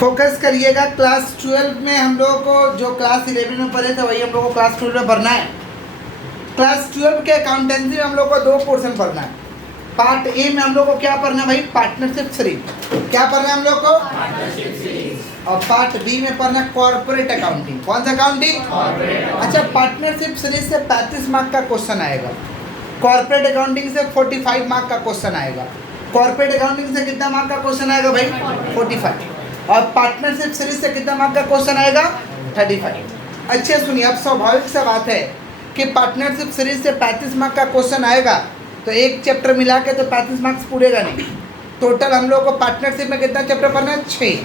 Focus करिएगा। Class 12 में हम लोगों को जो क्लास 11 में पढ़े थे वही हम लोगों को क्लास 12 में पढ़ना है। क्लास 12 के अकाउंटेंसी में हम लोग को 2 पोर्शन पढ़ना है। पार्ट ए में हम लोग को क्या पढ़ना है भाई? Partnership series. क्या पढ़ना है हम लोग को? Partnership series. और पार्ट बी में पढ़ना कॉर्पोरेट अकाउंटिंग। कौन सा अकाउंटिंग? अच्छा, पार्टनरशिप सीरीज से 35 मार्क का क्वेश्चन आएगा। कॉर्पोरेट अकाउंटिंग से 45 मार्क का क्वेश्चन आएगा। कॉर्पोरेट अकाउंटिंग से कितना मार्क का क्वेश्चन आएगा भाई? 45। और पार्टनरशिप सीरीज से कितना मार्क का क्वेश्चन आएगा? 35। अच्छे सुनिए, अब स्वाभाविक सा बात है कि पार्टनरशिप सीरीज से 35 मार्क का क्वेश्चन आएगा तो एक चैप्टर मिला के तो 35 मार्क्स पूरेगा नहीं। टोटल हम लोग को पार्टनरशिप में कितना चैप्टर पढ़ना है? 6।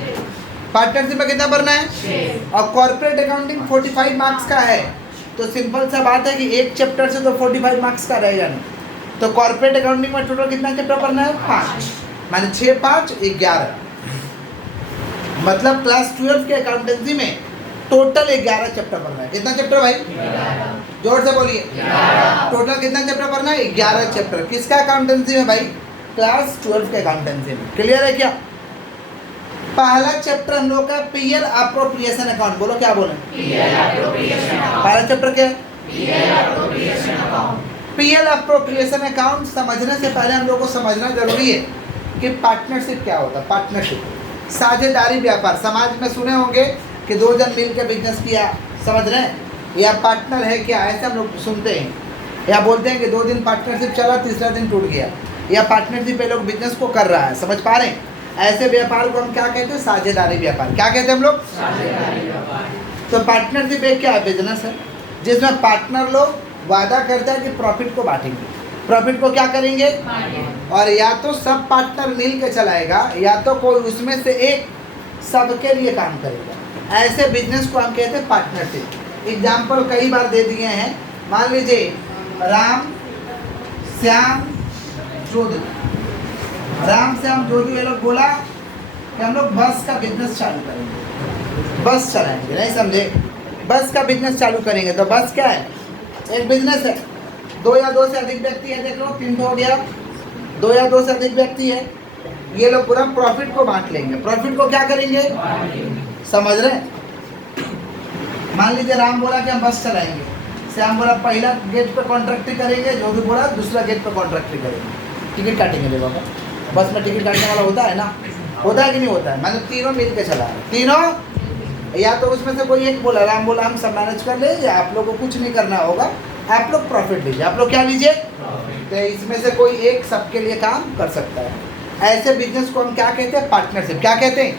पार्टनरशिप में कितना पढ़ना है? 6। और कॉर्पोरेट अकाउंटिंग 45 मार्क्स का है तो सिंपल सा बात है कि एक चैप्टर से तो 45 मार्क्स का रहेगा नहीं। तो कॉर्पोरेट अकाउंटिंग में टोटल कितना चैप्टर पढ़ना है? 5। माने 6 5 11। मतलब क्लास 12 के अकाउंटेंसी में टोटल 11 चैप्टर पढ़ना है। कितना चैप्टर भाई? 11। जोर से बोलिए। टोटल कितना चैप्टर पढ़ना है? 11 चैप्टर। किसका अकाउंटेंसी में भाई? क्लास 12 के अकाउंटेंसी में। क्लियर है क्या? पहला चैप्टर हम लोग का पीएल अप्रोप्रिएशन अकाउंट। बोलो क्या बोले? पहला चैप्टर क्या? पीएल अप्रोप्रिएशन अकाउंट समझने से पहले हम लोग को समझना जरूरी है कि पार्टनरशिप क्या होता है। पार्टनरशिप साझेदारी व्यापार। समाज में सुने होंगे कि 2 जन मिल के बिजनेस किया, समझ रहे हैं? या पार्टनर है क्या, ऐसे हम लोग सुनते हैं। या बोलते हैं कि 2 दिन पार्टनरशिप चला, तीसरा दिन टूट गया। या पार्टनरशिप पे लोग बिजनेस को कर रहा है, समझ पा रहे हैं? ऐसे व्यापार को हम क्या कहते हैं? साझेदारी व्यापार। क्या कहते हैं हम लोग? साझेदारी व्यापार। तो पार्टनरशिप एक क्या है? बिजनेस है जिसमें पार्टनर लोग वादा करते हैं कि प्रॉफिट को बांटेंगे। प्रॉफिट को क्या करेंगे? और या तो सब पार्टनर मिल के चलाएगा या तो कोई उसमें से एक सबके लिए काम करेगा। ऐसे बिजनेस को हम कहते हैं पार्टनरशिप। एग्जाम्पल कई बार दे दिए हैं। मान लीजिए राम श्याम जोधू। राम श्याम जोधू ये लोग बोला कि हम लोग बस का बिजनेस चालू करेंगे, बस चलाएंगे। नहीं समझे? बस का बिजनेस चालू करेंगे। तो बस क्या है? एक बिजनेस है। 2 या 2 से अधिक व्यक्ति है। देख लो 3 हो गया। 2 या 2 से अधिक व्यक्ति है। ये लोग पूरा प्रॉफिट को बांट लेंगे। प्रॉफिट को क्या करेंगे? समझ रहे हैं? मान लीजिए राम बोला कि हम बस चलाएंगे, श्याम बोला पहला गेट पे कॉन्ट्रैक्ट करेंगे, जोधू बोला दूसरा गेट पे कॉन्ट्रैक्ट करेंगे। टिकट काटेंगे। देखो बस में टिकट काटने वाला होता है ना? होता है कि नहीं होता है? मतलब तीनों मिल के चला है। तीनों या तो उसमें से कोई एक बोला, राम बोला हम सब मैनेज कर लेंगे, आप लोग को कुछ नहीं करना होगा, आप लोग प्रॉफिट लीजिए। आप लोग क्या लीजिए? तो इसमें से कोई एक सबके लिए काम कर सकता है। ऐसे बिजनेस को हम क्या कहते हैं? पार्टनरशिप। क्या कहते हैं?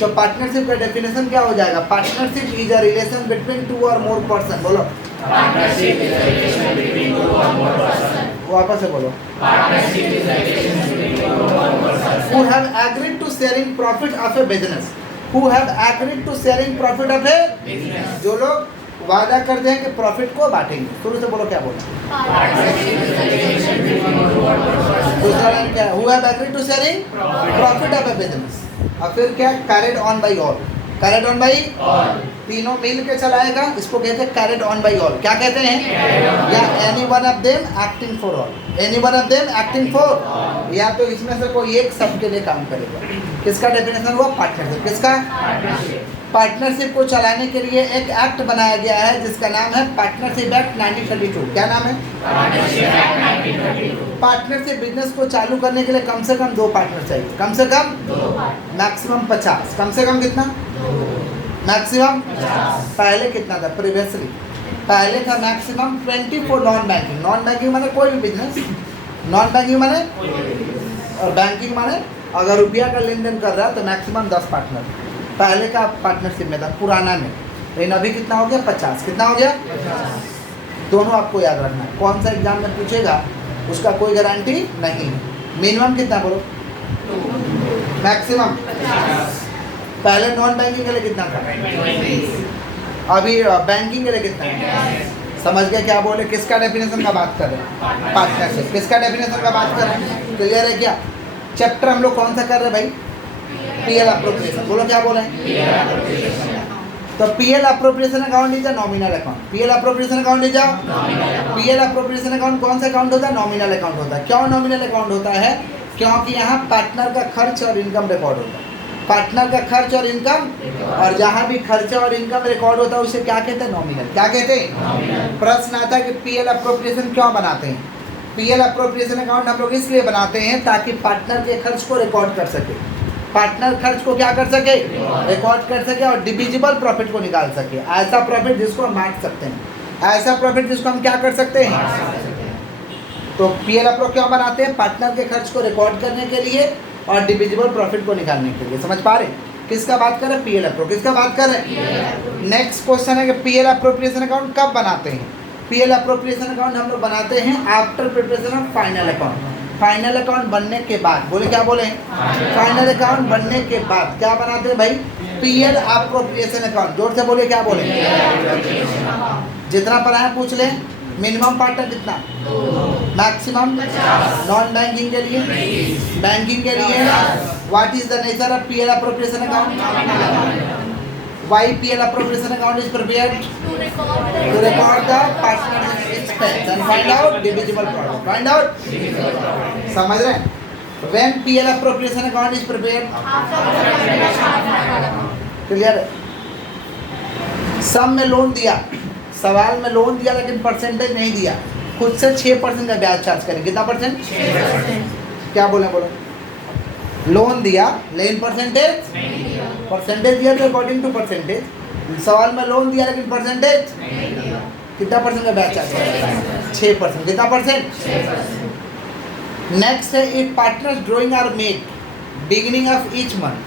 तो पार्टनरशिप का डेफिनेशन क्या हो जाएगा? Partnership is a relation between 2 और मोर पर्सन। बोलो partnership is a relation between 2 और मोर पर्सन। वापस से बोलो partnership is a relation between 2 और more person who have agreed to sharing profit of a business. Who have agreed to sharing profit of a business. जो लोग वादा करते हैं कि प्रॉफिट को बांटेंगे। शुरू से बोलो क्या बोला? दूसरा लाइन क्या है? Who have agreed to sharing profit of a business. और फिर क्या? carried on by all. carried on by all. तीनों मिल के चलाएगा, इसको कहते हैं carried on by all. क्या कहते हैं? या any one of them acting for all. any one of them acting for all. या तो इसमें से कोई एक सबके लिए काम करेगा। किसका डेफिनेशन हुआ? पार्टनरशिप। किसका? पार्टनरशिप को चलाने के लिए एक एक्ट बनाया गया है जिसका नाम है पार्टनरशिप एक्ट 1932। क्या नाम है? पार्टनरशिप बिजनेस को चालू करने के लिए कम से कम 2 पार्टनर चाहिए। कम से कम 2, मैक्सिमम 50। कम से कम कितना? मैक्सिमम 50। पहले कितना था? प्रीवियसली पहले था maximum 20 for non banking. Non banking माने कोई भी बिजनेस, नॉन बैंकिंग माने और बैंकिंग माने अगर रुपया का लेन देन कर रहा है तो मैक्सिमम 10 पार्टनर पहले का पार्टनरशिप में था, पुराना में। लेकिन अभी कितना हो गया? 50। कितना हो गया? 50। दोनों आपको याद रखना है। कौन सा एग्जाम में पूछेगा उसका कोई गारंटी नहीं। मिनिमम कितना बोलो? मैक्सिमम 50। पहले नॉन बैंकिंग के लिए कितना था? 20। अभी बैंकिंग के लिए कितना है? समझ गए क्या बोले? किसका डेफिनेशन का बात कर रहे हैं? पार्टनरशिप। किसका डेफिनेशन का बात कर रहे हैं? क्लियर है क्या? चैप्टर हम लोग कौन सा कर रहे हैं भाई? PL appropriation. बोलो क्या बोले? तो PL appropriation account is a nominal account. PL appropriation account is a PL appropriation account कौन सा अकाउंट होता है? नॉमिनल अकाउंट होता है। क्यों नॉमिनल अकाउंट होता है? क्योंकि यहाँ पार्टनर का खर्च और इनकम रिकॉर्ड होता है। पार्टनर का खर्च और इनकम, और जहाँ भी खर्चा और इनकम रिकॉर्ड होता है उसे क्या कहते हैं? नॉमिनल। क्या कहते हैं? प्रश्न आता है कि पीएल अप्रोप्रिएशन क्यों बनाते हैं? पीएल अप्रोप्रिएशन अकाउंट हम लोग इसलिए बनाते हैं ताकि पार्टनर के खर्च को रिकॉर्ड कर सके, पार्टनर खर्च को क्या कर सके? रिकॉर्ड कर सके, और डिविजिबल प्रॉफिट को निकाल सके। ऐसा प्रॉफिट जिसको हम बांट सकते हैं, ऐसा प्रॉफिट जिसको हम क्या कर सकते हैं? तो पीएल अप्रो क्यों बनाते हैं? पार्टनर के खर्च को रिकॉर्ड करने के लिए और डिविजिबल प्रॉफिट को निकालने के लिए। समझ पा रहे? किसका बात कर रहे हैं? पीएल अप्रो। किसका बात कर रहे हैं? नेक्स्ट क्वेश्चन है कि पीएल अप्रोप्रिएशन अकाउंट कब बनाते हैं? पीएल अप्रोप्रिएशन अकाउंट हम लोग बनाते हैं after preparation of final account. Final account बनने के बाद, बोले क्या बोले? फाइनल अकाउंट बनने के बाद क्या बनाते हैं भाई? PL appropriation account. जोर से बोले, क्या बोले? जितना पढ़ा है पूछ ले। मिनिमम पार्टनर कितना? मैक्सिमम? नॉन बैंकिंग के लिए? बैंकिंग के लिए? What is the nature of PL appropriation account? Why PL appropriation account is prepared? To record the partner expense and find out divisible profit. Find out, समझ रहे हैं? When PL appropriation account is prepared? Clear है? Sum में loan दिया, सवाल में loan दिया लेकिन परसेंटेज नहीं दिया, खुद से 6% का ब्याज चार्ज करें। कितना परसेंट? 6%। क्या बोले? बोलो। लोन दिया लेकिन परसेंटेज दिया तो अकॉर्डिंग टू परसेंटेज। सवाल में लोन दिया लेकिन परसेंटेज कितना परसेंट का ब्याज चार्ज करें? 6%। कितना परसेंट? 6%। नेक्स्ट है, if partners drawing are made beginning of each month.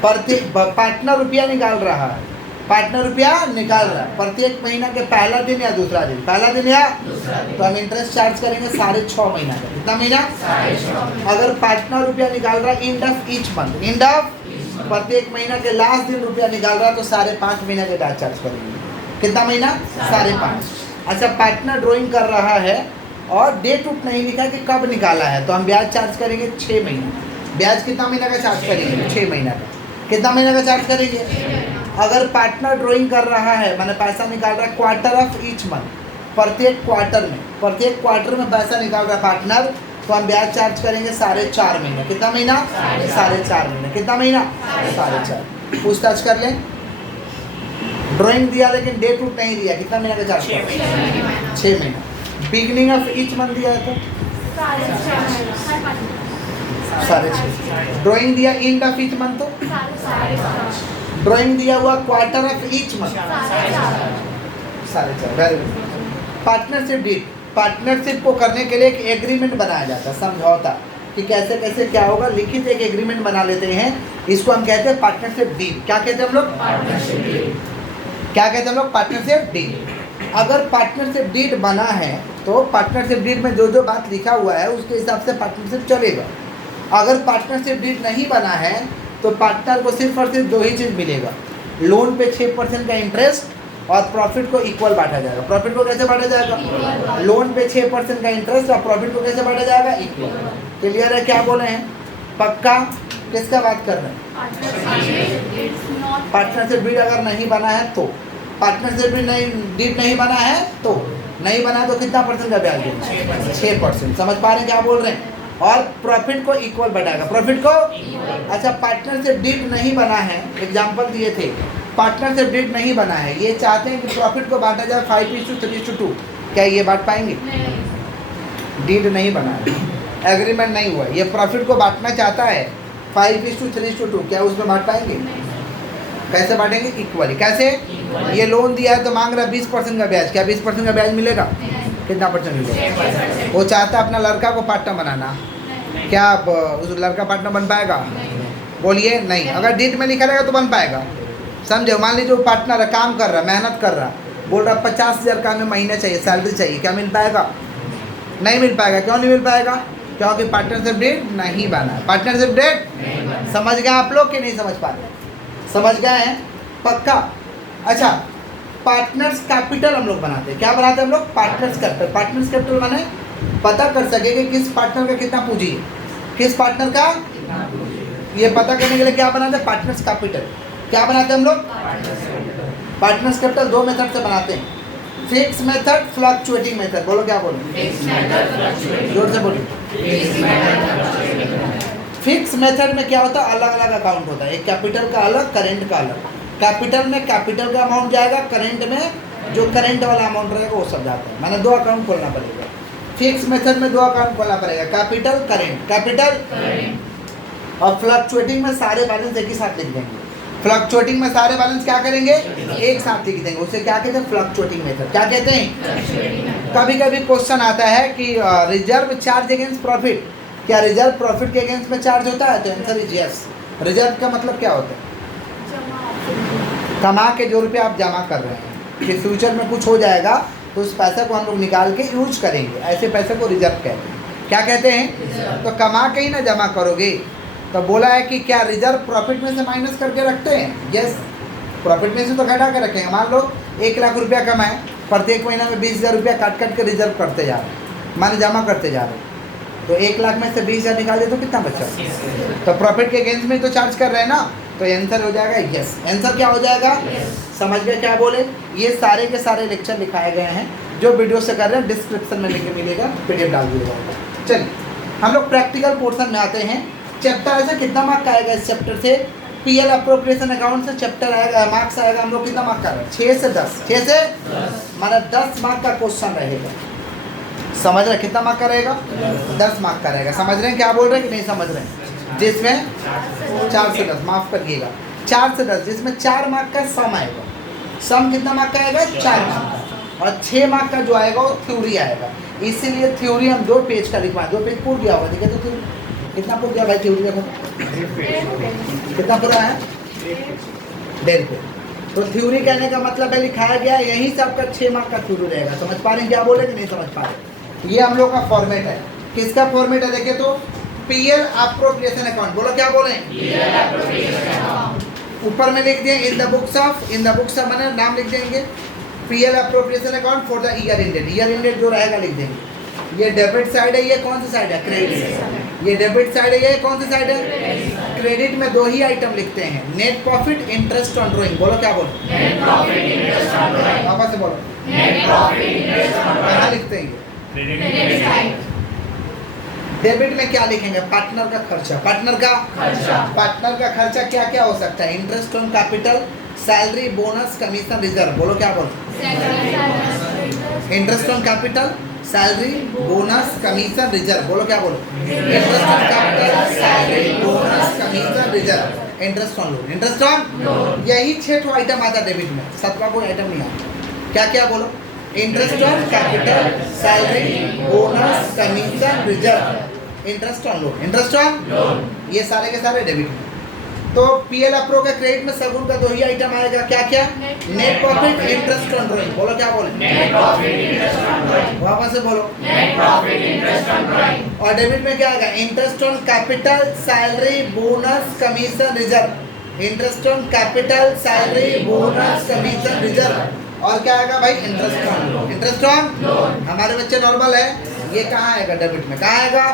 प्रत्येक पार्टनर रुपया निकाल रहा है, पार्टनर रुपया निकाल रहा है प्रत्येक महीना के पहला दिन या दूसरा दिन, पहला दिन या दूसरा दिन, तो हम इंटरेस्ट चार्ज करेंगे 6.5 महीना का। कितना महीना? 6.5। अगर पार्टनर रुपया निकाल रहा है and of each month, end of प्रत्येक महीना के लास्ट दिन रुपया निकाल रहा है तो 5.5 महीना के ब्याज चार्ज करेंगे। कितना महीना? 5.5। अच्छा, पार्टनर ड्रॉइंग कर रहा है और डेट उट नहीं लिखा कि कब निकाला है, तो हम ब्याज चार्ज करेंगे 6 महीना। ब्याज कितना महीना का चार्ज करेंगे? 6 महीना का। कितना महीना का चार्ज करेंगे? अगर पार्टनर ड्राइंग कर रहा है, मैंने पैसा निकाल रहा है क्वार्टर ऑफ ईच मंथ, प्रत्येक क्वार्टर में पैसा निकाल रहा है पार्टनर, तो हम ब्याज चार्ज करेंगे 4.5 महीने। कितना महीना? 4.5 महीने। कितना महीना? 4.5। पूछताछ कर लें। ड्राइंग दिया लेकिन डेट उट नहीं दिया, कितना महीना का चार्ज करेंगे? 6 महीना। बिगनिंग ऑफ ईच मंथ दिया है तो 6.5। ड्राइंग दिया एंड ऑफ ईच मंथ तो ड्राइंग दिया हुआ quarter of each month 4.5। Very good. Partnership deed, partnership को करने के लिए एक एग्रीमेंट बनाया जाता है, समझौता, कि कैसे कैसे क्या होगा, लिखित एक एग्रीमेंट बना लेते हैं। इसको हम कहते हैं पार्टनरशिप डीड। क्या कहते हैं हम लोग? Partnership deed. क्या कहते हैं हम लोग? Partnership deed. अगर पार्टनरशिप डीड बना है तो पार्टनरशिप डीड में जो जो बात लिखा हुआ है उसके हिसाब से पार्टनरशिप चलेगा। अगर पार्टनरशिप डीड नहीं बना है तो पार्टनर को सिर्फ और सिर्फ 2 ही चीज़ मिलेगा, लोन पे 6% का इंटरेस्ट और प्रॉफिट को इक्वल बांटा जाएगा। प्रॉफिट को कैसे बांटा जाएगा? लोन पे 6% का इंटरेस्ट और प्रॉफिट को कैसे बांटा जाएगा? इक्वल। क्लियर है? क्या बोले हैं? पक्का? किसका बात कर रहे हैं? पार्टनरशिप डीड अगर नहीं बना है तो, पार्टनरशिप डीड नहीं बना है तो, नहीं बना है तो कितना परसेंट का ब्याज देंगे? 6%। समझ पा रहे हैं क्या बोल रहे हैं? और प्रॉफिट को इक्वल बढ़ाएगा, प्रॉफिट को। अच्छा, पार्टनरशिप डीड नहीं बना है, एग्जांपल दिए थे, पार्टनरशिप डीड नहीं बना है, ये चाहते हैं कि प्रॉफिट को बांटा जाए 5:3:2, क्या ये बांट पाएंगे? डीड नहीं बना है, एग्रीमेंट नहीं हुआ, ये प्रॉफिट को बांटना चाहता है 5:3:2, क्या उसमें बांट पाएंगे? कैसे बांटेंगे? इक्वली। कैसे? ये लोन दिया है तो मांग रहा है 20% का ब्याज, क्या 20% का ब्याज मिलेगा? कितना परसेंट मिलेगा? वो चाहता है अपना लड़का को पार्टनर बनाना, क्या उस लड़का पार्टनर बन पाएगा? बोलिए नहीं। अगर डीड में लिखा रहेगा तो बन पाएगा। समझे? मान लीजिए वो पार्टनर है, काम कर रहा है, मेहनत कर रहा है, बोल रहा 50,000 का हमें महीना चाहिए, सैलरी चाहिए, क्या मिल पाएगा? नहीं मिल पाएगा। क्यों नहीं मिल पाएगा? क्योंकि पार्टनरशिप डीड नहीं बना है। पार्टनरशिप डीड समझ गए आप लोग कि नहीं समझ पाते? समझ गए हैं? पक्का? अच्छा, पार्टनर्स कैपिटल हम लोग बनाते हैं। क्या बनाते हैं हम लोग? Partners capital. पार्टनर्स कैपिटल माने पता कर सके कि किस पार्टनर का कितना पूंजी है, किस पार्टनर का, ये पता करने के लिए क्या बनाते हैं? Partners capital. क्या बनाते हैं हम लोग? पार्टनर्स कैपिटल 2 मेथड से बनाते हैं, फिक्स मेथड, फ्लक्चुएटिंग मेथड। बोलो, क्या बोलो? जोर से बोलिए। फिक्स मेथड में क्या होता है, अलग अलग अकाउंट होता है, एक कैपिटल का अलग, करेंट का अलग। कैपिटल में कैपिटल का अमाउंट जाएगा, करेंट में जो करेंट वाला अमाउंट रहेगा वो सब जाता है, मैंने 2 अकाउंट खोलना पड़ेगा। फिक्स मेथड में 2 अकाउंट खोलना पड़ेगा, कैपिटल करेंट, कैपिटल और फ्लक्चुएटिंग में सारे बैलेंस एक ही साथ लिख देंगे। फ्लक्चुएटिंग में सारे बैलेंस क्या करेंगे, एक साथ लिख देंगे, उसे क्या कहते हैं, फ्लक्चुएटिंग मेथड। क्या कहते हैं? कभी कभी क्वेश्चन आता है कि रिजर्व चार्ज अगेंस्ट प्रॉफिट, क्या रिजर्व प्रॉफिट के अगेंस्ट में चार्ज होता है? तो आंसर इज यस। रिजर्व का मतलब क्या होता है? कमा के जो रुपये आप जमा कर रहे हैं कि फ्यूचर में कुछ हो जाएगा तो उस पैसे को हम लोग निकाल के यूज करेंगे, ऐसे पैसे को रिजर्व कहते हैं। क्या कहते हैं? तो कमा के ही ना जमा करोगे। तो बोला है कि क्या रिजर्व प्रॉफिट में से माइनस करके रखते हैं? यस, प्रॉफिट में से तो घटा के रखेंगे। मान लो 1 लाख रुपया कमाए, प्रत्येक महीना में 20,000 रुपया काट काट के रिजर्व करते जा रहे हैं, माने जमा करते जा रहे हैं, तो 1 लाख में से 20,000 निकाल दे तो कितना बचा? तो प्रॉफिट के अगेंस्ट में तो चार्ज कर रहे हैं ना, तो आंसर हो जाएगा यस। आंसर क्या हो जाएगा? समझ गए क्या बोले? ये सारे के सारे लेक्चर लिखाए गए हैं, जो वीडियो से कर रहे हैं डिस्क्रिप्शन में लिंक मिलेगा, PDF डाल दिया जाएगा। चलिए हम लोग प्रैक्टिकल पोर्शन में आते हैं। चैप्टर ऐसे कितना मार्क का आएगा इस चैप्टर से? PL अप्रोप्रिएशन अकाउंट से चैप्टर आएगा, मार्क्स आएगा हम लोग कितना मार्क का? 6 से 10, 6 से माना 10 मार्क का क्वेश्चन रहेगा। समझ रहे कितना मार्क का रहेगा? 10 मार्क का रहेगा। समझ रहे हैं क्या बोल रहे हैं कि नहीं समझ रहे हैं? जिसमें 4 से 10, माफ करिएगा 4 से 10, जिसमें 4 मार्क का सम आएगा। सम कितना मार्क का आएगा? 4 मार्क का। और 6 मार्क का जो आएगा वो थ्योरी आएगा। इसीलिए थ्योरी हम 2 पेज का लिखवाएं। 2 पेज पूरा गया होगा, ठीक है? तो थ्योरी कितना पूरा गया भाई? थ्योरी का कितना पूरा है? 1.5 पेज। तो थ्योरी कहने का मतलब है लिखाया गया, यहीं से आपका 6 मार्क का थ्योरी रहेगा। समझ पा रहे हैं क्या बोले कि नहीं समझ पा रहे? ये हम लोग का फॉर्मेट है। किसका फॉर्मेट है देखिए तो? PL appropriation account. बोलो क्या बोले? ऊपर में लिख दिए in the books of, in the books of मैंने नाम लिख देंगे। PL appropriation account for the year ended. Year ended जो रहेगा लिख देंगे। ये डेबिट साइड है, ये कौन सी साइड है? क्रेडिट। ये डेबिट साइड है, ये कौन सी साइड है? क्रेडिट में 2 ही आइटम लिखते हैं, net profit, interest on drawing. बोलो क्या बोलो? Net profit, interest on drawing. वापस से बोलो, net profit, interest on drawing. कहां लिखते हैं? Credit side. डेबिट में क्या लिखेंगे? पार्टनर का खर्चा। पार्टनर का खर्चा, पार्टनर का खर्चा क्या क्या हो सकता है? Interest on capital, salary, bonus, commission, reserve. बोलो क्या बोलो? Interest on capital, salary, bonus, commission, reserve. बोलो क्या बोलो? Interest on capital, salary, bonus, commission, reserve. Interest on loan, interest on loan. यही 6 आइटम आता है डेबिट में, 7वां कोई आइटम नहीं आता। क्या क्या बोलो? Interest on capital, salary, bonus, commission, reserve, interest on loan, interest on loan. ये सारे के सारे डेबिट में। तो PL अप्रो के क्रेडिट में सगुन का 2 ही आइटम आएगा। क्या क्या? Net profit, interest on drawing. बोलो क्या बोले? Net profit, interest on drawing. वापस से बोलो, net profit, interest on drawing. और डेबिट में क्या आएगा? Interest on capital, salary, bonus, commission, reserve. Interest on capital, salary, bonus, commission, reserve. और क्या आएगा भाई? Interest on loan, interest on loan. हमारे बच्चे नॉर्मल है, ये कहाँ आएगा? डेबिट में। कहाँ आएगा?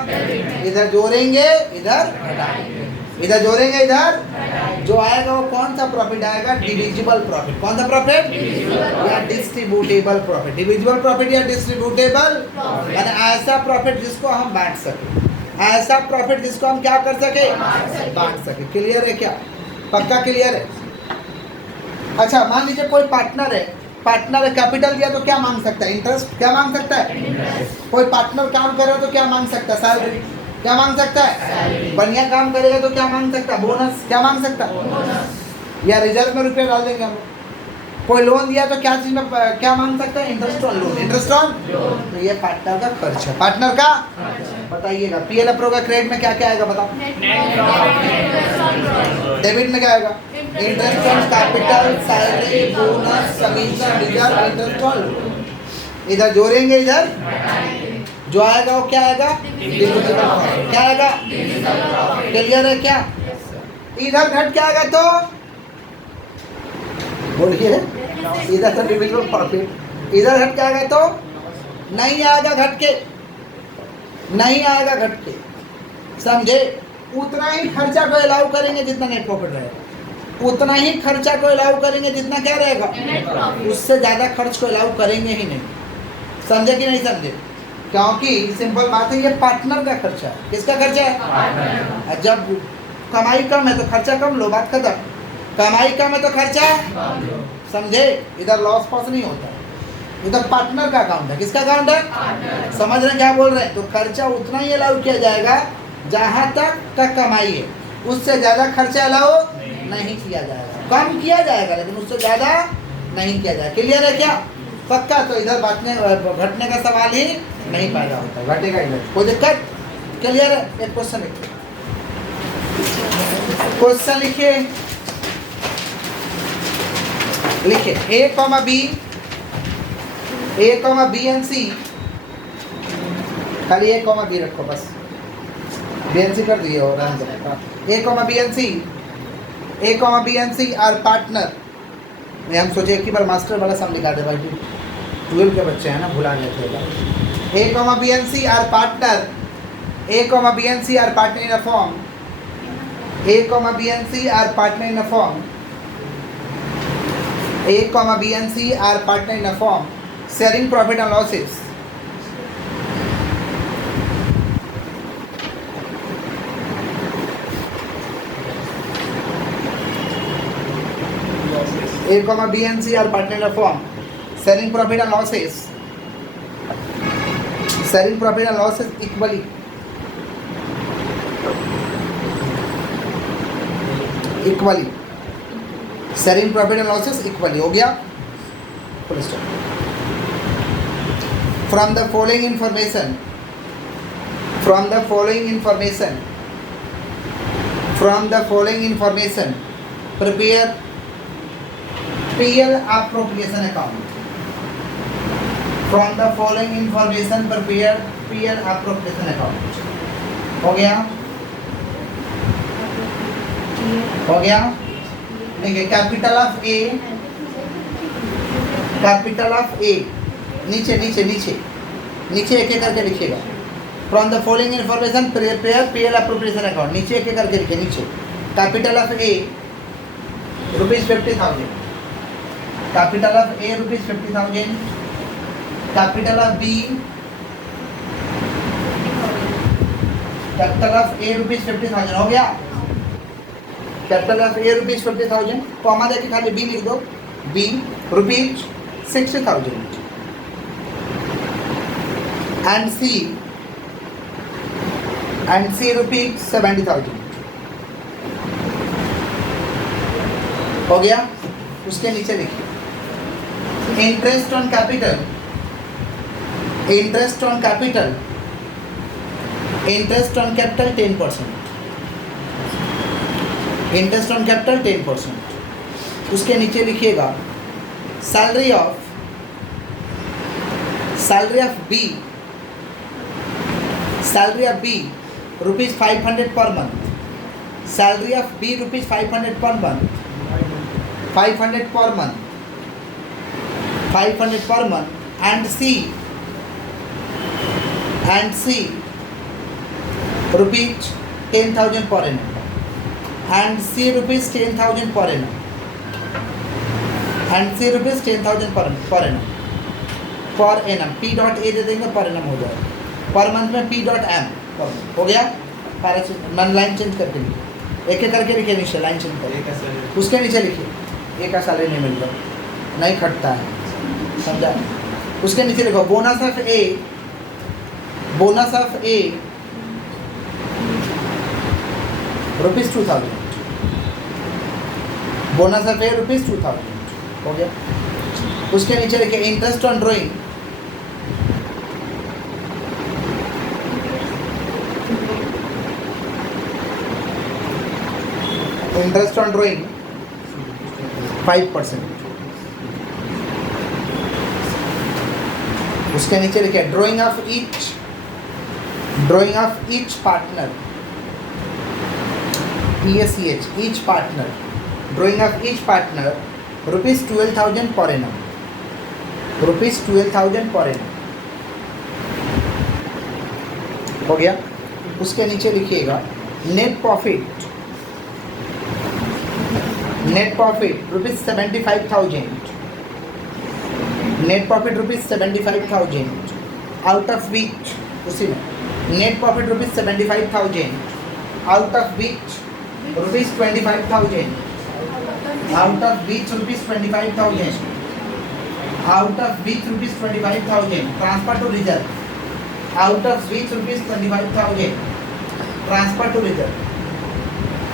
इधर जोड़ेंगे, इधर घटाएंगे, इधर जोड़ेंगे, इधर जो आएगा वो कौन सा प्रॉफिट आएगा? Divisible profit. कौन सा प्रॉफिट? या डिस्ट्रीब्यूटेबल प्रॉफिट। डिविजिबल प्रॉफिट या डिस्ट्रीब्यूटेबल यानी ऐसा प्रॉफिट जिसको हम बांट सके, ऐसा प्रॉफिट जिसको हम क्या कर सके? बांट सके। क्लियर है क्या? पक्का क्लियर है? अच्छा मान लीजिए कोई पार्टनर है, पार्टनर कैपिटल दिया तो क्या मांग सकता है? इंटरेस्ट। क्या मांग सकता है? कोई पार्टनर काम कर रहा है तो क्या मांग सकता है? सैलरी। क्या मांग सकता है? बढ़िया काम करेगा तो क्या मांग सकता है? बोनस। क्या मांग सकता है? या रिजर्व में रुपये डाल देंगे हम लोग। कोई लोन दिया तो क्या चीज में क्या मांग सकता है? Interest on loan, interest on. तो ये पार्टनर का खर्च है। पार्टनर का बताइएगा। PL अप्रो का क्रेडिट में क्या क्या आएगा बताओ? डेबिट में क्या आएगा? Interest on capital, salary, bonus, commission, reserve, interest on loan. इधर जोड़ेंगे, इधर जो आएगा वो क्या आएगा? क्या आएगा? क्लियर है क्या? इधर घट क्या आएगा तो बोलिए? इधर तो डिविजिबल प्रॉफिट, इधर घट क्या आएगा तो नहीं आएगा घट के, नहीं आएगा घट के। समझे? उतना ही खर्चा को अलाउ करेंगे जितना नेट प्रॉफिट रहेगा, उतना ही खर्चा को अलाउ करेंगे जितना क्या रहेगा? उससे ज़्यादा खर्च को अलाउ करेंगे ही नहीं। समझे कि नहीं समझे? क्योंकि सिंपल बात है, ये पार्टनर का खर्चा है। किसका खर्चा है? जब कमाई कम है तो खर्चा कम लो, बात खत्म। कमाई कम है तो खर्चा समझे, इधर लॉस पॉस नहीं होता, इधर पार्टनर का अकाउंट है। किसका अकाउंट है? समझ रहे क्या बोल रहे हैं? तो खर्चा उतना ही अलाउ किया जाएगा जहाँ तक का कमाई है, उससे ज़्यादा खर्चा अलाउ नहीं किया जाएगा। कम किया जाएगा लेकिन उससे ज़्यादा नहीं किया जाएगा। क्लियर है क्या? पक्का? तो इधर घटने का सवाल ही नहीं पैदा होता, घटेगा इधर, कोई दिक्कत? क्लियर है? एक क्वेश्चन लिखिए, क्वेश्चन लिखिए, लिखिए A, B, A, B and C, खाली A, B रखो बस, B and C कर दिए और A, B and C, A, B and C are partner. नहीं, हम सोचे एक ही बार मास्टर वाला सम लिखा दे भाई, 12 के बच्चे हैं ना, भुला गए थे। A, B and C are partner, A, B and C are partner in a firm, A, B and C are partner in a firm, A, B and C are partner in a firm sharing profit and losses. A, B and C are partner in a firm sharing profit and losses. Sharing profit and losses equally. Equally. Sharing profit and losses equally. हो गया? Full stop. From the following information, from the following information, from the following information, prepare PL appropriation account. From the following information, prepare PL appropriation account. हो गया? हो गया? देखिए, capital of A, capital of A, नीचे नीचे नीचे नीचे एक एक करके लिखिएगा। From the following information prepare PL appropriation account, नीचे एक एक करके लिखिए। नीचे capital of A ₹50,000, capital of A ₹50,000, capital of B, capital of A ₹50,000। हो गया? कैपिटल ऑफ ए ₹50,000, कॉमा देके खाली बी लिख दो, बी ₹60,000 एंड सी ₹70,000। हो गया? उसके नीचे लिखिए interest on capital, interest on capital, interest on capital 10%, interest on capital 10%। उसके नीचे लिखिएगा salary of B, salary of B ₹500 per month, salary of B ₹500 per month, 500 per month, 500 per month and C ₹10,000 per annum, and C ₹10,000 per annum, and C ₹10,000 per annum, P dot A दे देंगे, पर annum हो जाएगा, per month में P dot M हो गया। मन line change करके लिखिए, एक एक करके लिखिए, नीचे लाइन चेंज करिए, उसके नीचे लिखिए एक का सैलरी नहीं मिल रहा, नहीं खटता है, समझा? उसके नीचे लिखो bonus of A, bonus of A ₹2,000, bonus of A ₹2,000। हो गया? उसके नीचे लिखिए interest on drawing, interest on drawing 5%। उसके नीचे लिखिए drawing of each partner, ESEH, each partner, drawing of each partner ₹12,000 per annum, ₹12,000 per annum। हो गया? उसके नीचे लिखिएगा net profit, net profit ₹75,000, net profit ₹75,000 out of which, उसी में net profit ₹75,000, out of which ₹25,000, out of which ₹25,000, out of which ₹25,000 transfer to reserve, out of which ₹25,000 transfer to reserve,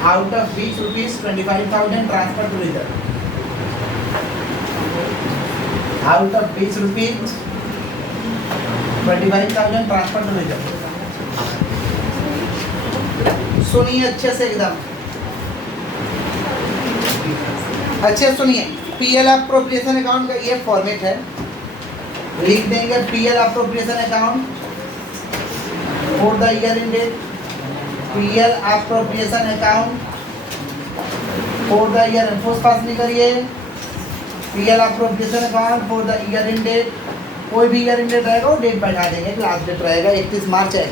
out of which ₹25,000 transfer to reserve, out of which ₹25,000 transfer to reserve. सुनिए अच्छे से एकदम, अच्छे सुनिए। PL appropriation account का ये format है, लिख देंगे PL appropriation account for the year ended, PL appropriation account for the year, first pass नहीं करिए, PL appropriation account for the year ended, कोई भी ईयर एंडेड रहेगा वो डेट बैठा देंगे, लास्ट डेट रहेगा 31 मार्च या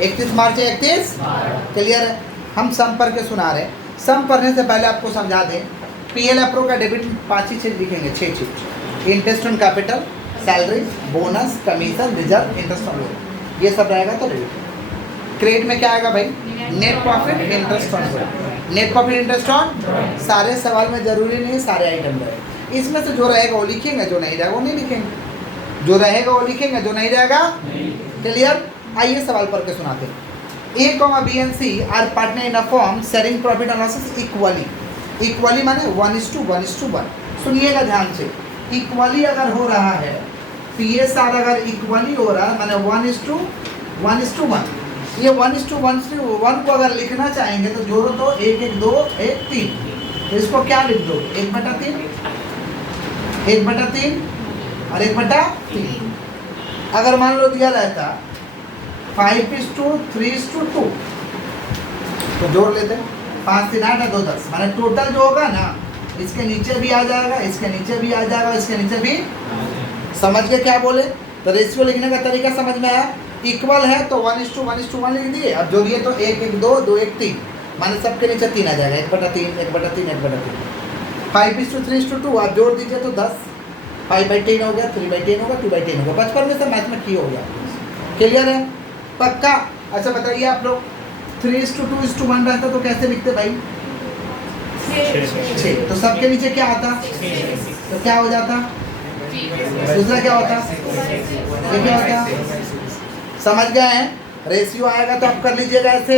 31 मार्च या 31 क्लियर है। हम सम पढ़ के सुना रहे हैं, सम पढ़ने से पहले आपको समझा दें, पीएल अप्रो का डेबिट 5 ही चीज लिखेंगे, 6 चीज, interest on capital, salary, bonus, commission, reserve, interest on loan, ये सब रहेगा तो डेबिट। क्रेडिट में क्या आएगा भाई? Net profit, interest on loan, net profit, interest on, सारे सवाल में जरूरी नहीं सारे आइटम रहे, इसमें से जो रहेगा वो लिखेंगे, जो नहीं रहेगा वो नहीं लिखेंगे, जो रहेगा वो लिखेंगे, जो नहीं रहेगा क्लियर। आइए सवाल पढ़ के सुनाते हैं। A, B and C are partner in a firm sharing profit and losses equally, equally माने 1:1:1। सुनिएगा ध्यान से, इक्वली अगर हो रहा है, PSR अगर इक्वली हो रहा है माने 1:1:1, ये 1:1:1 को अगर लिखना चाहेंगे तो जोड़ो तो 1:1:2:1:3, तो इसको क्या लिख दो? 1/3, 1/3 और 1/3। अगर मान लो दिया रहता 5:3:2 तो जोड़ लेते, 5 3 8 2 10, माने टोटल जो होगा ना, इसके नीचे भी आ जाएगा, इसके नीचे भी आ जाएगा, इसके नीचे भी। समझ के क्या बोले? तो रेशियो लिखने का तरीका समझ में आया। इक्वल है तो 1:1:1 लिख दिए, अब जोड़िए तो 1:1:2:1:3, माने सबके नीचे 3 आ जाएगा, 1/3 1/3 1/3। 5:3:2 आप जोड़ दीजिए तो 10, 5/10 हो गया, 3/10 होगा, 2/10 होगा। बचपन में से मैथ में किया हो गया, क्लियर है पक्का। अच्छा बताइए आप लोग, 3:2:1 रहता तो कैसे लिखते भाई? 6। तो सबके नीचे क्या आता? तो क्या हो जाता? दूसरा क्या होता? ये क्या होता? समझ गए हैं? रेशियो आएगा तो आप कर लीजिएगा ऐसे,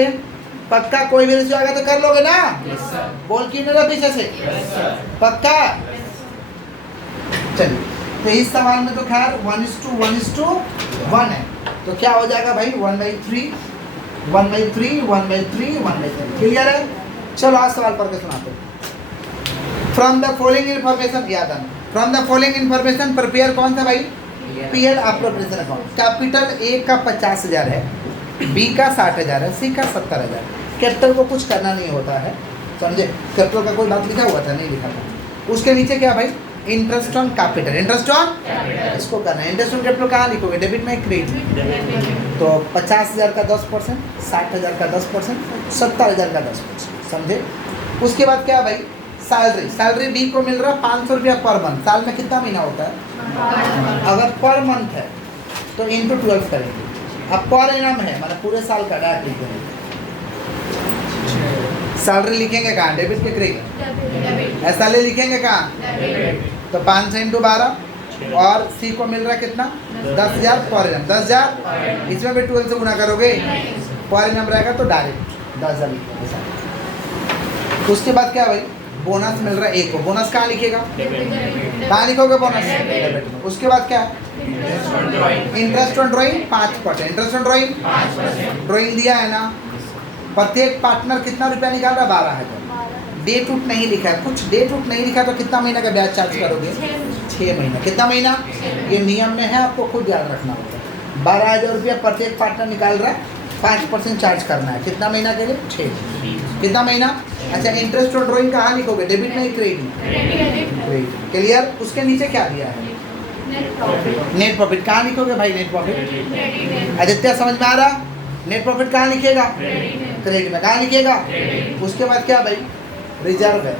पक्का। कोई भी रेशियो आएगा तो कर लोगे ना? बोल की नहीं पीछे से, पक्का। चलिए, तो इस सवाल में तो खैर 1:1:1 है, तो क्या हो जाएगा भाई? 1/3 1/3 1/3 1/3, क्लियर है। चलो आज सवाल पढ़ के सुनाते हैं। फ्रॉम द फॉलोइंग इन्फॉर्मेशन, याद आना, from the following information prepare कौन सा भाई? PL appropriation account. Capital A का 50,000 है, बी का 60,000 है, सी का 70,000। कैपिटल को कुछ करना नहीं होता है, समझे? कैपिटल का कोई बात लिखा हुआ था? नहीं लिखा था। उसके नीचे क्या भाई? Interest on capital, interest on, इसको करना है। इंटरेस्ट ऑन कैपिटल कहाँ लिखोगे? डेबिट में, क्रेडिट। तो 50,000 का 10%, 60,000 का 10%, 70,000 का 10%, समझे? उसके बाद क्या भाई? सैलरी, सैलरी बी को मिल रहा है 500 रुपया पर मंथ। साल में कितना महीना होता है? अगर पर मंथ है तो इंटू 12 करेंगे। अब पर एनम है माना पूरे साल का, डायरेक्ट लिख देंगे। सैलरी लिखेंगे कहाँ? डेबिट के क्रेडिट? एसएलए लिखेंगे कहाँ? तो 500 × 12 और सी को मिल रहा है कितना? 10,000 पर एनम, 10,000। इसमें भी 12 से गुना करोगे, पर एनम रहेगा तो डायरेक्ट 10,000 लिखेंगे। उसके बाद क्या भाई? बोनस मिल रहा है एक को, बोनस कहाँ लिखेगा? कहाँ लिखोगे बोनस? डेबिट में। उसके बाद क्या? Interest on drawing 5%, interest on drawing, drawing दिया है ना। प्रत्येक पार्टनर कितना रुपया निकाल रहा है? 12,000। डेट उट नहीं लिखा है, कुछ डेट उट नहीं लिखा तो कितना महीना का ब्याज चार्ज करोगे? 6 महीना। कितना महीना? ये नियम में है, आपको खुद याद रखना होगा। 12,000 रुपया प्रत्येक पार्टनर निकाल रहा है, 5% चार्ज करना है। कितना महीना के लिए? 6। कितना महीना? अच्छा, इंटरेस्ट और ड्राइंग कहाँ लिखोगे? डेबिट में, क्रेडिट में? Credit, clear. उसके नीचे क्या दिया है? Net profit. कहाँ लिखोगे भाई नेट प्रॉफिट? आदित्य समझ में आ रहा? नेट प्रॉफिट कहाँ लिखिएगा? क्रेडिट में। कहाँ लिखिएगा? उसके बाद क्या भाई? रिजर्व है,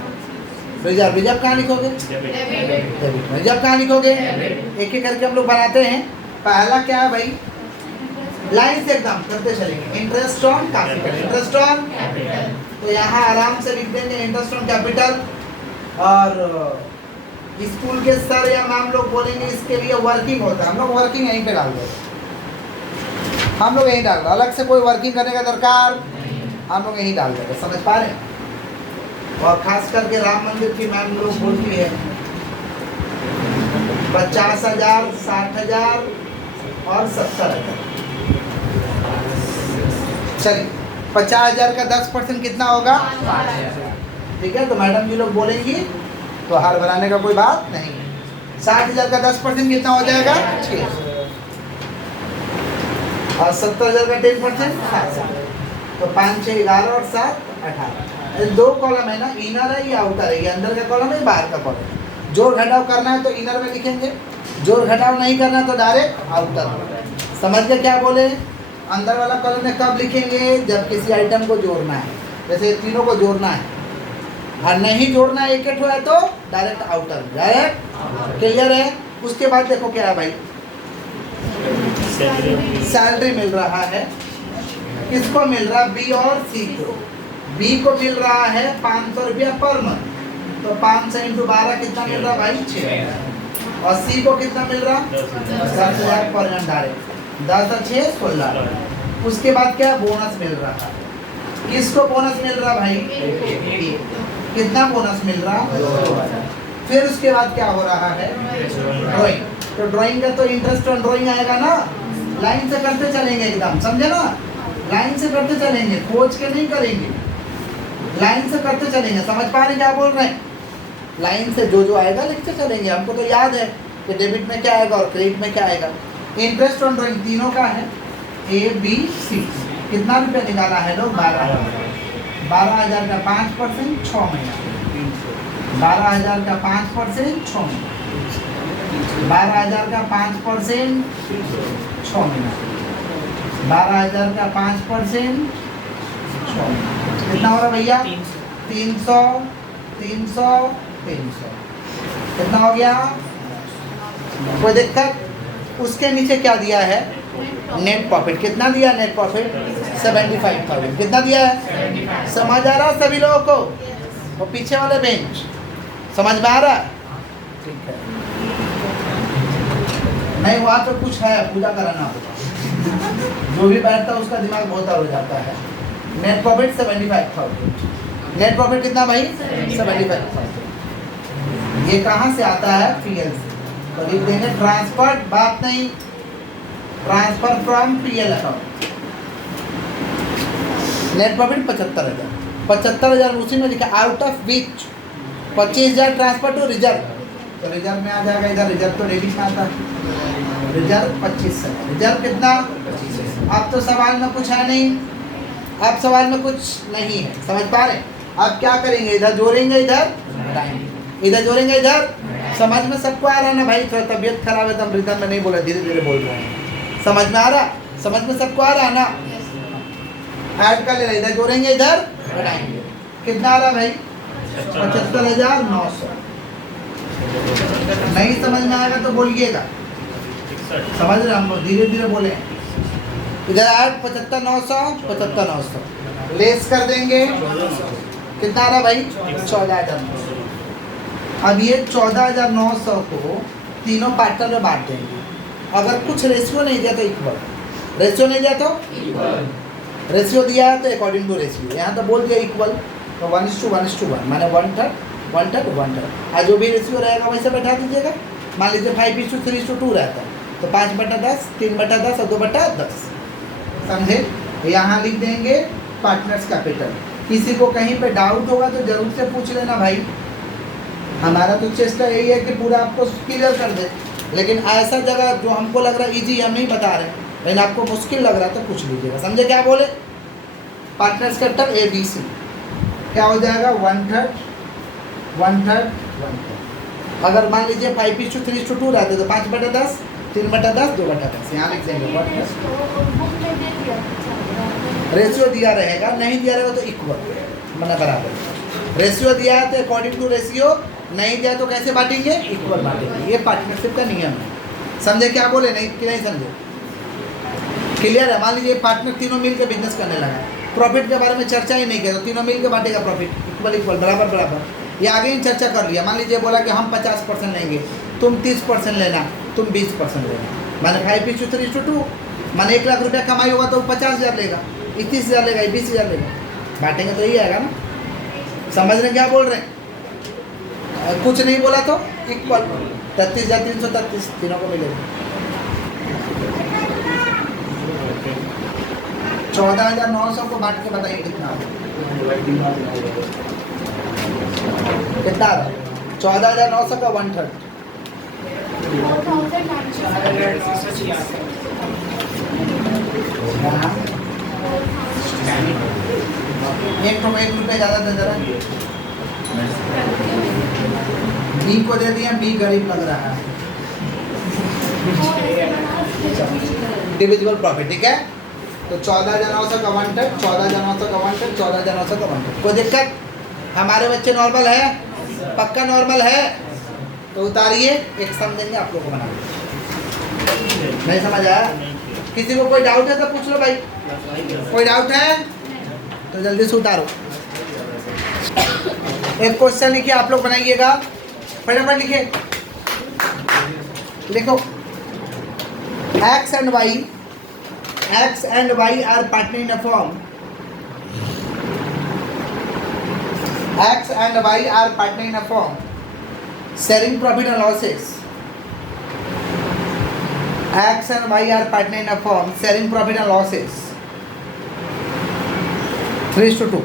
रिजर्व। रिजर्व कहाँ लिखोगे? डेबिट में। रिजर्व कहाँ लिखोगे? एक एक करके हम लोग बनाते हैं। पहला क्या है भाई, लाइन से एकदम करते चलेंगे, interest on capital, interest on capital. तो यहाँ आराम से लिख देंगे इंटरेस्ट ऑन कैपिटल। और स्कूल के सर या मैम लोग बोलेंगे इसके लिए वर्किंग होता है, हम लोग वर्किंग यहीं पे डाल देंगे, हम लोग यहीं डाल रहे, अलग से कोई वर्किंग करने का दरकार हम लोग यहीं डाल देंगे, समझ पा रहे हैं। और खास करके राम मंदिर की मैम लोग बोलती है 50,000, 60,000 और 70,000। चलिए 50,000 का 10% कितना होगा, ठीक है। तो मैडम जी लोग बोलेंगी तो हार बनाने का कोई बात नहीं। 60,000 का 10% कितना हो जाएगा, 6। और 70,000 का 10% 7। तो 5, 6, 11 और 7, 18। 2 कॉलम है ना, इनर है या आउटर है, ये अंदर का कॉलम है बाहर का कॉलम है। जोड़ घटाव करना है तो इनर में लिखेंगे, जोड़ घटाव नहीं करना तो डायरेक्ट आउटर में। समझ गए क्या बोले। अंदर वाला कॉलम में कब लिखेंगे, जब किसी आइटम को जोड़ना है, जैसे तीनों को जोड़ना है और नहीं जोड़ना है, एक है तो डायरेक्ट आउटर में, डायरेक्ट। क्लियर है। उसके बाद देखो क्या है भाई, सैलरी मिल रहा है, किसको मिल रहा है, बी और सी को। बी को मिल रहा है 500 रुपया पर मंथ, तो 500 × 12 कितना मिल रहा भाई, 6। और सी को कितना मिल रहा, 10,000 पर मंथ डायरेक्ट, 10 और 6 16। उसके बाद क्या बोनस मिल रहा है, किसको बोनस मिल रहा भाई, कितना बोनस मिल रहा, 2,000। फिर उसके बाद क्या हो रहा है, ड्राइंग। तो ड्राइंग का तो इंटरेस्ट ऑन ड्राइंग आएगा ना, लाइन से करते चलेंगे एकदम, समझे ना, लाइन से करते चलेंगे, खोज के नहीं करेंगे, लाइन से करते चलेंगे। समझ पा रहे क्या बोल रहे हैं, लाइन से जो जो आएगा लिखते चलेंगे। हमको तो याद है कि डेबिट में क्या आएगा और क्रेडिट में क्या आएगा। इंटरेस्ट ऑन ड्राइंग तीनों का है, ए बी सी। कितना रुपया निकाला है लोग, 12,000। 12,000 का 5% 6 महीना, 12,000 का 5% 6 महीना, 12,000 का 5% 6 महीना, 12,000 का 5% 6 महीना। कितना हो रहा भैया, 300, 300, 300। कितना हो गया, कोई दिक्कत। उसके नीचे क्या दिया है, नेट प्रॉफिट। कितना दिया नेट प्रॉफिट, 75,000। कितना दिया है, समझ आ रहा सभी लोगों को। और पीछे वाले बेंच समझ में आ रहा, ठीक है। नहीं वहाँ पे कुछ है, पूजा कराना होगा, जो भी बैठता है उसका दिमाग बहुत हो जाता है। Net profit 75,000। नेट प्रॉफिट कितना भाई, 75,000। ये कहाँ से आता है, पीएल से। तो लिख देंगे ट्रांसफर, बात नहीं, transfer from PL account. Net profit 75,000, 75,000 उसी में लिखा, out of which 25,000 transfer to reserve. तो रिजर्व में आ जाएगा, इधर रिजर्व तो डेबिट में आता है, रिजर्व 25,000। रिजर्व कितना, अब तो सवाल में कुछ है नहीं, अब सवाल में कुछ नहीं है, समझ पा रहे। अब क्या करेंगे, इधर जोड़ेंगे, इधर घटाएंगे, इधर जोड़ेंगे, इधर। समझ में सबको आ रहा है ना भाई, थोड़ा तबीयत खराब है तो हम रिदम में नहीं बोला, धीरे धीरे बोल रहे हैं। समझ में आ रहा, समझ में सबको आ रहा है ना। ऐड कर ले रहे, इधर जोड़ेंगे, इधर घटाएंगे। कितना आ रहा भाई, 75,900। नहीं समझ में आएगा तो बोलिएगा, समझ रहे हम लोग, धीरे धीरे बोले। इधर ऐड 75,900, 75,900 लेस कर देंगे, कितना आ रहा भाई, 14,900। अब ये 14,900 को तीनों पार्टनर में बांट देंगे। अगर कुछ रेशियो नहीं दिया तो इक्वल, रेशियो नहीं दिया तो इक्वल, रेशियो दिया है तो अकॉर्डिंग टू रेशियो। यहाँ तो बोल दिया इक्वल, तो 1:1:1 माने 1/3, 1/3, 1/3। और जो भी रेशियो रहेगा वैसे बैठा दीजिएगा। मान लीजिए 5:3:2 रहता है तो 5/10, 3/10 और 2/10, समझे। यहाँ लिख देंगे पार्टनर्स कैपिटल। किसी को कहीं पे डाउट होगा तो जरूर से पूछ लेना भाई, हमारा तो चेष्टा यही है कि पूरा आपको क्लियर कर दे। लेकिन ऐसा जगह जो हमको लग रहा है ईजी हम नहीं बता रहे, लेकिन आपको मुश्किल लग रहा है तो पूछ लीजिएगा, समझे क्या बोले। Partners capital A B C क्या हो जाएगा, 1/3, 1/3, 1/3। अगर मान लीजिए 5:3:2 रहते तो 5/10, 3/10, 2/10। यहाँ लिख देंगे रेशियो दिया रहेगा, नहीं दिया रहेगा तो इक्वल मतलब बराबर। रेशियो दिया है तो अकॉर्डिंग टू रेशियो, नहीं दिया तो कैसे बांटेंगे, इक्वल बांटेंगे। ये पार्टनरशिप का नियम है, समझे क्या बोले? नहीं कि नहीं समझे? क्लियर है? मान लीजिए पार्टनर तीनों मिल के बिजनेस करने लगा, प्रॉफिट के बारे में चर्चा ही नहीं किया, तो तीनों मिल के बांटेगा प्रॉफिट इक्वल इक्वल, बराबर बराबर। ये आगे ही चर्चा कर लिया। मान लीजिए बोला कि हम 50% लेंगे, तुम 30% लेना, तुम 20% लेना, माने 5:3:2। माने 1 लाख रुपया कमाई होगा तो 50,000 लेगा, 30,000 लेगा, 20,000 लेगा, बांटेंगे तो यही आएगा ना। समझ रहे क्या बोल रहे हैं? कुछ नहीं बोला तो इक्वल 33,333 तीनों को मिलेगा। 14,900 को बांट के बताइए कितना कितना? 14,900 का 1/3 1 रुपये ज़्यादा दे जरा। बी को दे दिया, बी गरीब लग रहा है। डिविजिबल प्रॉफिट, ठीक है। तो 14,900 का 1/3, 14,900 का 1/3, 14,900 का 1/3। कोई दिक्कत? हमारे बच्चे नॉर्मल है, पक्का नॉर्मल है, तो उतारिए, एक सम देंगे आप लोग को बना। नहीं समझ आया? किसी को कोई डाउट है तो पूछ लो भाई। कोई डाउट है तो जल्दी से उतारो। एक क्वेश्चन लिखिए, आप लोग बनाइएगा, फटाफट लिखिए। लिखो, X and Y are partner in a firm. X and Y are partner in a firm, sharing profit and losses. X and Y are partner in a firm, sharing profit and losses. 3:2.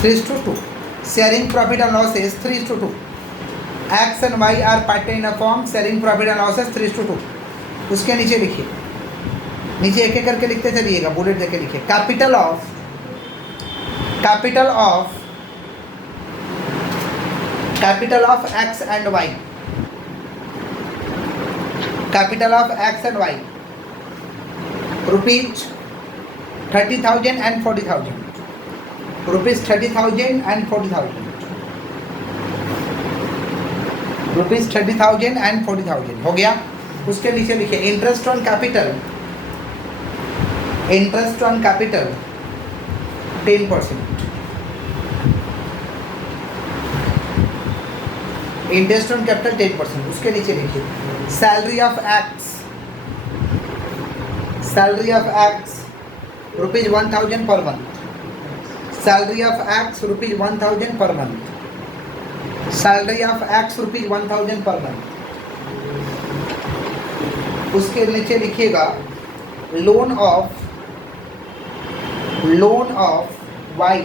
3:2. Sharing profit and losses 3:2. X and Y are partner in a firm, sharing profit and losses 3:2. उसके नीचे लिखिए, नीचे एक एक करके लिखते चलिएगा, bullet देके लिखिए। Capital of X and Y, capital of X and Y, rupees 30,000 and 40,000, rupees 30,000 and 40,000, rupees 30,000 and 40,000 हो गया। उसके नीचे लिखिए interest on capital 10%, interest on capital 10%। उसके नीचे लिखिए salary of x rupees 1,000 per month, salary of x rupees 1,000 per month, salary of x rupees 1,000 per month. उसके नीचे लिखिएगा लोन ऑफ वाई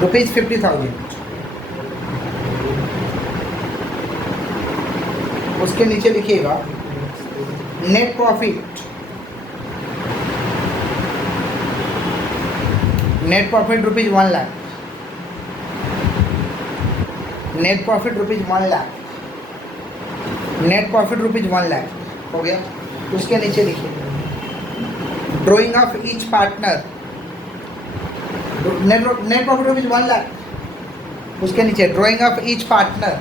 रुपीज 50,000। उसके नीचे लिखिएगा net profit rupees 1 lakh, net profit rupees 1 lakh, net profit rupees 1 lakh हो गया। उसके नीचे लिखिए drawing of each partner, net profit rupees 1 lakh. उसके नीचे drawing of each partner,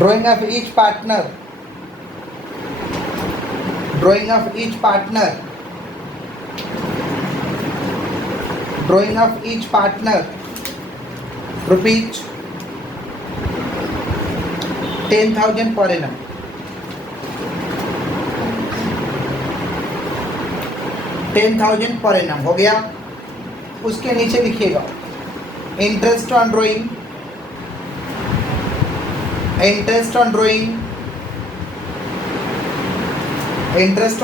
drawing of each partner, drawing of each partner, drawing of each partner rupees 10,000 per annum, 10,000 पर annum हो गया। उसके नीचे लिखिएगा interest on drawing 10%, interest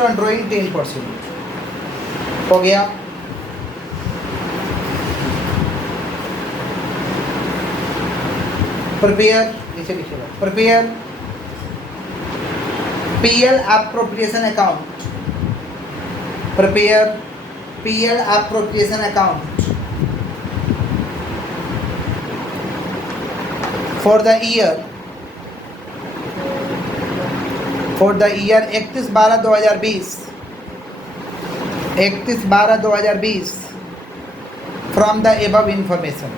on drawing 10% हो गया। प्रिपेयर, नीचे लिखिएगा prepare PL appropriation account, prepare PL appropriation account for the year 31/12/2020 31/12/2020 from the above information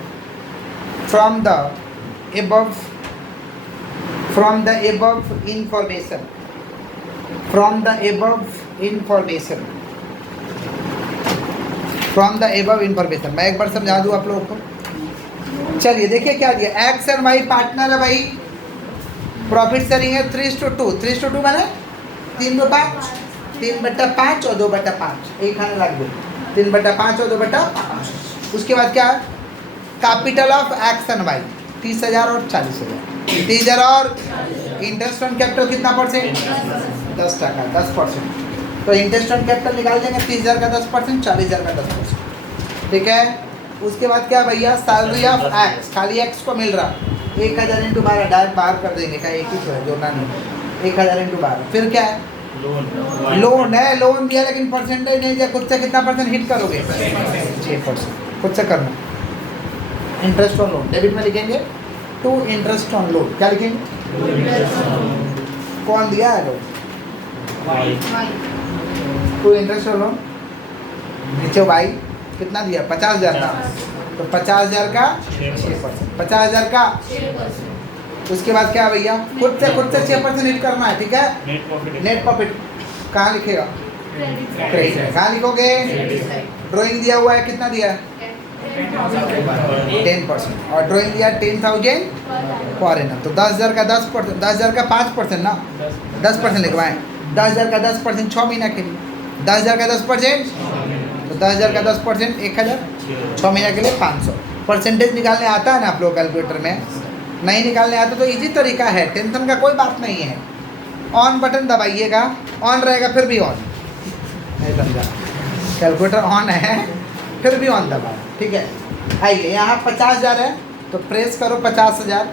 from the above information मैं एक बार समझा दूं आप लोगों को। चलिए देखिए क्या दिया, एक्स एंड वाई पार्टनर है भाई, प्रॉफिट शेयरिंग है 3:2, 3:2 मैंने 3/5, 3/5 और 2/5 एक खाने लग गए, 3/5 और 2/5। उसके बाद क्या, capital of X and Y 30,000 और 40,000, 30,000 और इंटरेस्ट ऑन कैपिटल कितना परसेंट, 10%, 10%। तो इंटरेस्ट ऑन कैपिटल निकाल देंगे, 30,000 का 10%, 40,000 का 10%, ठीक है। उसके बाद क्या भैया, सैलरी ऑफ एक्स, खाली एक्स को मिल रहा 1,000 × 12, डायरेक्ट बाहर कर देंगे, क्या एक ही तो है जोड़ना नहीं, 1,000 × 12। फिर क्या है, लोन है, लोन दिया लेकिन परसेंटेज नहीं दिया, खुद से कितना परसेंट हिट करोगे, 6%, खुद से करना। इंटरेस्ट ऑन लोन डेबिट में लिखेंगे टू इंटरेस्ट ऑन लोन, क्या लिखेंगे, कौन दिया है loan, to interest on loan, नीचे वाई कितना दिया, 50,000 ना, तो 50,000 का 6%, 50,000 का 6%। उसके बाद क्या भैया, खुद से 6% हिट करना है, ठीक है। नेट प्रॉफिट कहाँ लिखेगा, क्रेडिट, कहाँ लिखोगे, ड्राइंग दिया हुआ है, कितना दिया है 10%, और ड्राइंग दिया 10,000 पर एनम, तो 10,000 का 10%, 10,000 का 5% ना, 10% लिखवाएं, 10,000 का 10% 6 महीना के लिए, 10,000 का 10%, तो 10,000 का 10% 1,000, 6 महीने के लिए 500। परसेंटेज निकालने आता है ना आप लोग कैलकुलेटर में, नहीं निकालने आता तो इजी तरीका है, टेंशन का कोई बात नहीं है। ऑन बटन दबाइएगा, ऑन रहेगा फिर भी ऑन, नहीं समझा, कैलकुलेटर ऑन है फिर भी ऑन दबाओ, ठीक है। आइए यहाँ 50,000 है तो प्रेस करो 50,000,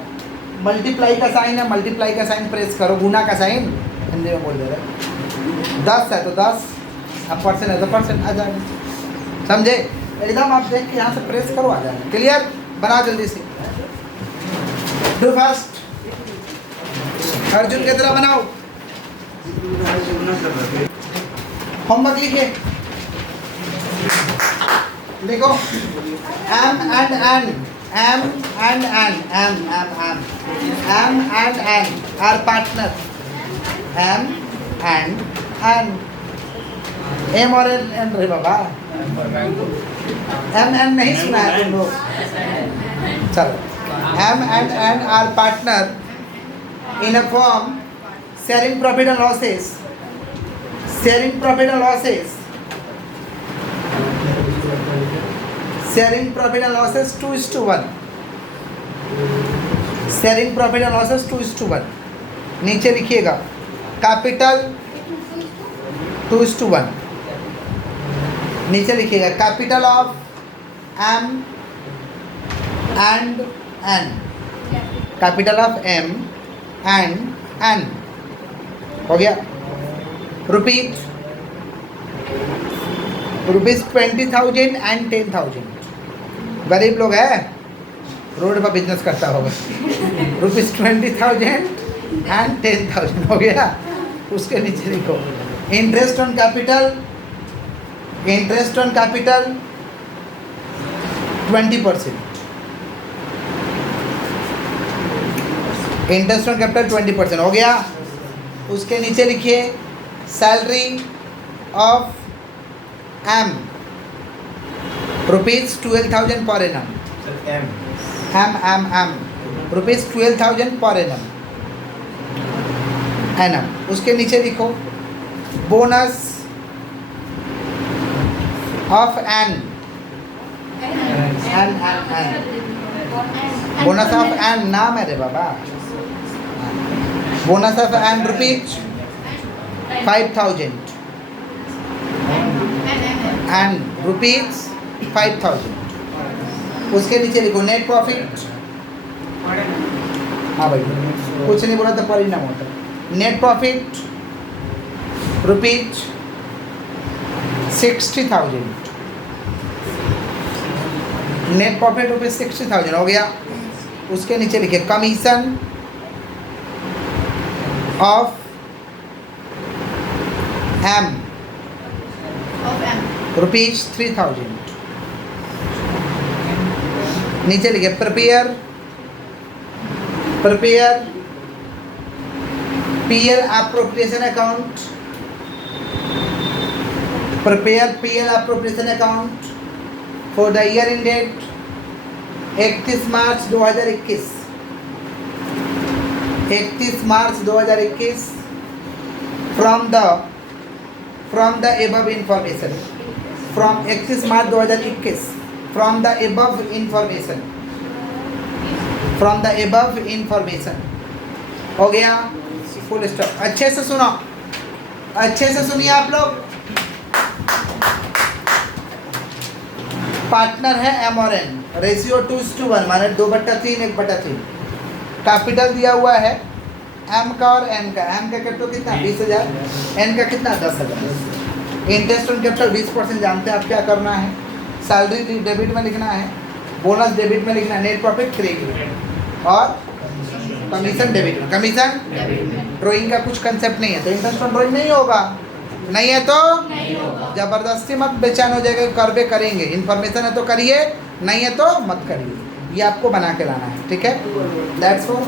मल्टीप्लाई का साइन है, मल्टीप्लाई का साइन प्रेस करो, गुना का साइन हिंदी में बोल दे रहे, 10 है तो 10, अब परसेंट है तो परसेंट आ जाएगा, समझे एकदम। आप देख के यहाँ से प्रेस करो, आ जाएगा, क्लियर। बना जल्दी से, डू फास्ट, अर्जुन की तरह बनाओ, होमवर्क लिखिए, लिखो M and N, M and N, M and N are partner, M and N, M और N रे बाबा, M N नहीं सुना है तुम लोग, चलो। M and N are partner in a firm sharing profit and losses, sharing profit and losses, sharing profit and losses 2:1, sharing profit and losses 2:1। नीचे लिखिएगा कैपिटल 2:1, नीचे लिखिएगा capital of M and N, capital of M and N हो गया। Rupees 20,000 and 10,000, गरीब लोग है, road पर बिजनेस करता होगा, ₹20,000 and 10,000 हो गया। उसके नीचे लिखो interest on capital, interest on capital 20%, interest on capital 20% हो गया। उसके नीचे लिखिए salary of M ₹12,000 per annum, M ₹12,000 per annum। उसके नीचे लिखो bonus of N, bonus of N नाम है रे बाबा, बोनस ऑफ N ₹5,000 and ₹5,000। उसके नीचे लिखो नेट प्रॉफिट, हाँ भाई कुछ नहीं बोला तो परिणाम होता, नेट प्रॉफिट ₹60,000, नेट प्रॉफिट ₹60,000 हो गया। उसके नीचे लिखे कमीशन ऑफ M, ₹3000। नीचे लिखे prepare PL appropriation account, prepare PL appropriation account for the year ended 31 March 2021, 31 March 2021 from the above information, from 31 March 2021 from the above information हो गया, full stop. अच्छे से सुनो, अच्छे से सुनिए आप लोग। पार्टनर है M और N, रेशियो 2:1 माने 2/3 1/3। कैपिटल दिया हुआ है M का और N का। M का कैपिटल कितना 20,000, N का कितना 10,000। इंटरेस्ट ऑन कैपिटल 20% जानते हैं आप क्या करना है। सैलरी डेबिट में लिखना है, बोनस डेबिट में लिखना है, नेट प्रॉफिट क्रेडिट और कमीशन डेबिट में। कमीशन ड्राइंग का कुछ कंसेप्ट नहीं है तो इंटरेस्ट ऑन ड्राइंग नहीं होगा, नहीं है तो जबरदस्ती मत बेचैन हो जाएगा, करबे करेंगे। इन्फॉर्मेशन है तो करिए, नहीं है तो मत करिए। ये आपको बना के लाना है, ठीक है। That's all.